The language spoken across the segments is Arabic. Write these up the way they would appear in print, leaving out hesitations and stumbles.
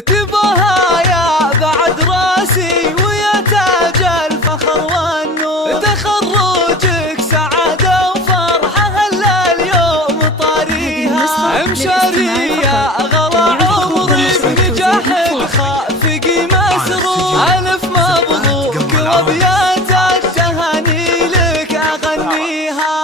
تباها يا بعد راسي ويا تاج الفخر والنور، تخرجك سعادة وفرحة هلا اليوم طاريها. امشاري يا غلا عمري بنجاحك خافقي مسرور، ألف مبروك وابيات التهاني لك أغنيها.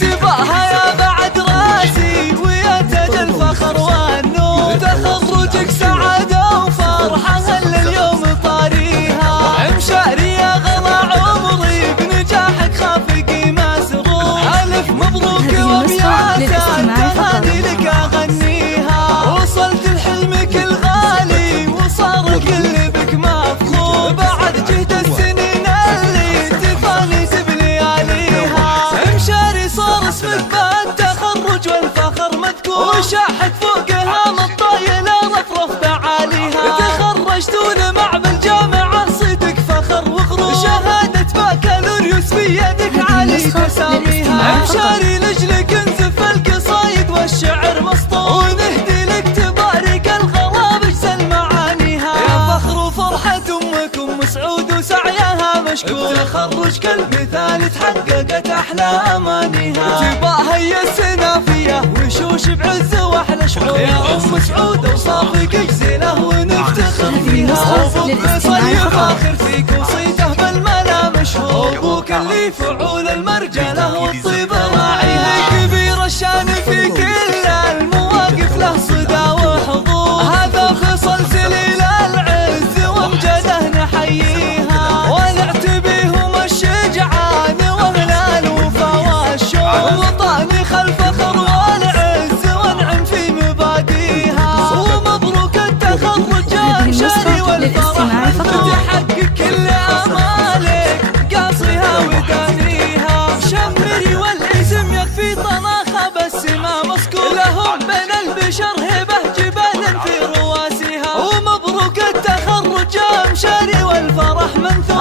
تباها يا بعد راسي ويا تاج الفخر والنور، تخرجك سعادة وفرحة هلا اليوم طاريها. امشاري يا غلا عمري بنجاحك خافقي مسرور، ألف مبروك وابيات التهاني لك أغنيها. وصلت لحلمك الغالي وصار الكل بك مفخور، بعد جهد السنين اللي تفانيت بلياليها. امشاري صار اسمك بالتخرج والفخر مذكور، وشاحت فوقها مطايلة رفرف بعاليها. تخرجتون مع بالجامعة صيتك فخر وغرور، شهادة بكالوريوس في يدك عالي تساميها. امشاري لجلك انزف القصايد والشعر مسطور، ونهدي لك تبارك الغلا بجزل معانيها. يا فخر وفرحة امك ام سعود وسعيها مشكور، تخرج كالمثال تحققت احلى امانيها. تباها هي السنافية وشوش بعز واحلى شعور، يا ام سعود اوصافك جزيلة ونفتخر فيها. وابوك فيصل يفاخر فيك وصيته بالملا مشهور، ابوك اللي فعول المرجلة والطيب راعيها. كبير الشان في كل المواقف له صدى وحضور، هذا فيصل سليل العز وامجده نحييها. ونعتبيهم الشجعان واهل الوفا والشوق، وطاني خلف فخر والعز وانعم في مباديها. ومبروك التخرج يا مشاري والفرح تحقق كل امالك قاصيها ودانيها. شمري والاسم يكفي طناخه بالسما مسكور، لهم بين البشر هبه جبال في رواسيها. ومبروك التخرج يا مشاري والفرح منثور.